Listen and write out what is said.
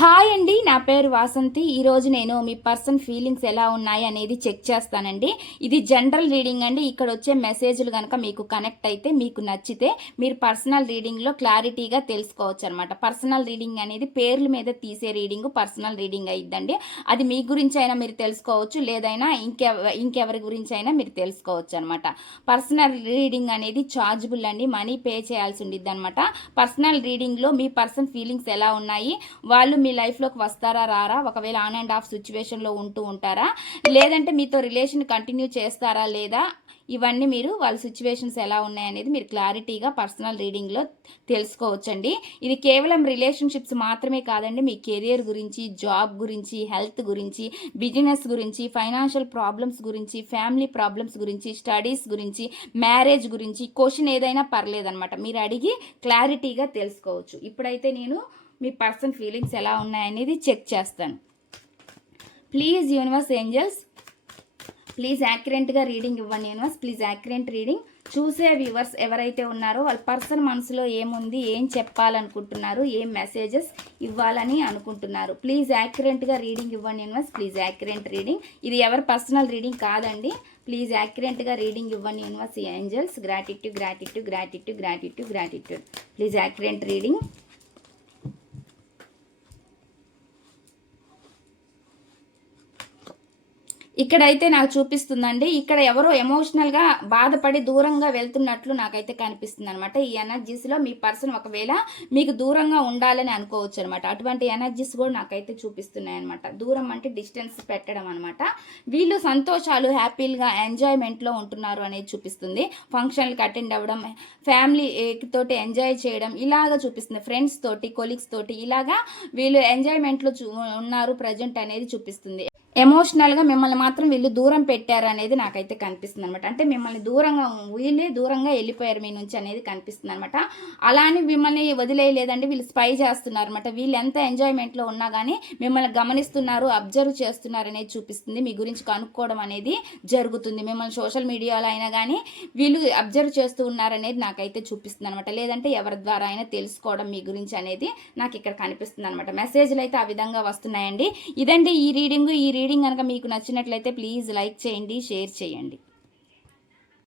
Hi అండి, నా పేరు వాసంతి. ఈరోజు నేను మీ పర్సన్ ఫీలింగ్స్ ఎలా ఉన్నాయి అనేది చెక్ చేస్తానండి. ఇది జనరల్ రీడింగ్ అండి. ఇక్కడ వచ్చే మెసేజ్లు కనుక మీకు కనెక్ట్ అయితే, మీకు నచ్చితే మీరు పర్సనల్ రీడింగ్లో క్లారిటీగా తెలుసుకోవచ్చు అనమాట. పర్సనల్ రీడింగ్ అనేది పేర్ల మీద తీసే రీడింగ్ పర్సనల్ రీడింగ్ అయిద్దండి. అది మీ గురించి అయినా మీరు తెలుసుకోవచ్చు, లేదైనా ఇంకెవరి గురించి అయినా మీరు తెలుసుకోవచ్చు అనమాట. పర్సనల్ రీడింగ్ అనేది చార్జబుల్ అండి, మనీ పే చేయాల్సి ఉండిద్ది అనమాట. పర్సనల్ రీడింగ్లో మీ పర్సన్ ఫీలింగ్స్ ఎలా ఉన్నాయి, వాళ్ళు మీ లైఫ్లోకి వస్తారా రారా, ఒకవేళ ఆన్ అండ్ ఆఫ్ సిచ్యువేషన్లో ఉంటూ ఉంటారా, లేదంటే మీతో రిలేషన్ కంటిన్యూ చేస్తారా లేదా, ఇవన్నీ మీరు వాళ్ళ సిచ్యువేషన్స్ ఎలా ఉన్నాయనేది మీరు క్లారిటీగా పర్సనల్ రీడింగ్లో తెలుసుకోవచ్చండి. ఇది కేవలం రిలేషన్షిప్స్ మాత్రమే కాదండి, మీ కెరియర్ గురించి, జాబ్ గురించి, హెల్త్ గురించి, బిజినెస్ గురించి, ఫైనాన్షియల్ ప్రాబ్లమ్స్ గురించి, ఫ్యామిలీ ప్రాబ్లమ్స్ గురించి, స్టడీస్ గురించి, మ్యారేజ్ గురించి, క్వశ్చన్ ఏదైనా పర్లేదన్నమాట. మీరు అడిగి క్లారిటీగా తెలుసుకోవచ్చు. ఇప్పుడైతే నేను మీ పర్సన్ ఫీలింగ్స్ ఎలా ఉన్నాయనేది చెక్ చేస్తాను. ప్లీజ్ యూనివర్స్ ఏంజల్స్, ప్లీజ్ యాక్యురేట్గా రీడింగ్ ఇవ్వండి యూనివర్స్. Please accurate reading. చూసే వ్యూవర్స్ ఎవరైతే ఉన్నారో వాళ్ళ పర్సన్ మనసులో ఏముంది, ఏం చెప్పాలనుకుంటున్నారు, ఏం మెసేజెస్ ఇవ్వాలని అనుకుంటున్నారు, ప్లీజ్ యాక్యురేట్గా రీడింగ్ ఇవ్వండి యూనివర్స్. Please accurate reading. ఇది ఎవరి పర్సనల్ రీడింగ్ కాదండి. ప్లీజ్ యాక్యురేట్గా రీడింగ్ ఇవ్వండి universe angels. Gratitude gratitude gratitude gratitude gratitude. Please accurate reading. ఇక్కడైతే నాకు చూపిస్తుందండి, ఇక్కడ ఎవరో ఎమోషనల్గా బాధపడి దూరంగా వెళ్తున్నట్లు నాకైతే కనిపిస్తుంది అనమాట. ఈ ఎనర్జీస్లో మీ పర్సన్ ఒకవేళ మీకు దూరంగా ఉండాలని అనుకోవచ్చు అనమాట. అటువంటి ఎనర్జీస్ కూడా నాకైతే చూపిస్తున్నాయి అనమాట. దూరం అంటే డిస్టెన్స్ పెట్టడం అనమాట. వీళ్ళు సంతోషాలు, హ్యాపీగా, ఎంజాయ్మెంట్లో ఉంటున్నారు అనేది చూపిస్తుంది. ఫంక్షన్లకు అటెండ్ అవ్వడం, ఫ్యామిలీ తోటి ఎంజాయ్ చేయడం ఇలాగా చూపిస్తుంది. ఫ్రెండ్స్ తోటి, కొలీగ్స్ తోటి ఇలాగా వీళ్ళు ఎంజాయ్మెంట్లో ఉన్నారు ప్రజెంట్ అనేది చూపిస్తుంది. ఎమోషనల్గా మిమ్మల్ని మాత్రం వీళ్ళు దూరం పెట్టారు అనేది నాకైతే కనిపిస్తుంది అనమాట. అంటే మిమ్మల్ని వీళ్ళే దూరంగా వెళ్ళిపోయారు మీ నుంచి అనేది కనిపిస్తుంది అనమాట. అలా అని మిమ్మల్ని వదిలేయలేదండి, వీళ్ళు స్పై చేస్తున్నారు అనమాట. వీళ్ళు ఎంత ఎంజాయ్మెంట్లో ఉన్నా కానీ మిమ్మల్ని గమనిస్తున్నారు, అబ్జర్వ్ చేస్తున్నారు అనేది చూపిస్తుంది. మీ గురించి కనుక్కోవడం అనేది జరుగుతుంది. మిమ్మల్ని సోషల్ మీడియాలో అయినా కానీ వీళ్ళు అబ్జర్వ్ చేస్తూ ఉన్నారనేది నాకైతే చూపిస్తుంది అనమాట. లేదంటే ఎవరి ద్వారా అయినా తెలుసుకోవడం మీ గురించి అనేది నాకు ఇక్కడ కనిపిస్తుంది అనమాట. మెసేజ్లు అయితే ఆ విధంగా వస్తున్నాయండి. ఇదండి ఈ రీడింగ్ కనుక మీకు నచ్చినట్లయితే ప్లీజ్ లైక్ చేయండి, షేర్ చేయండి.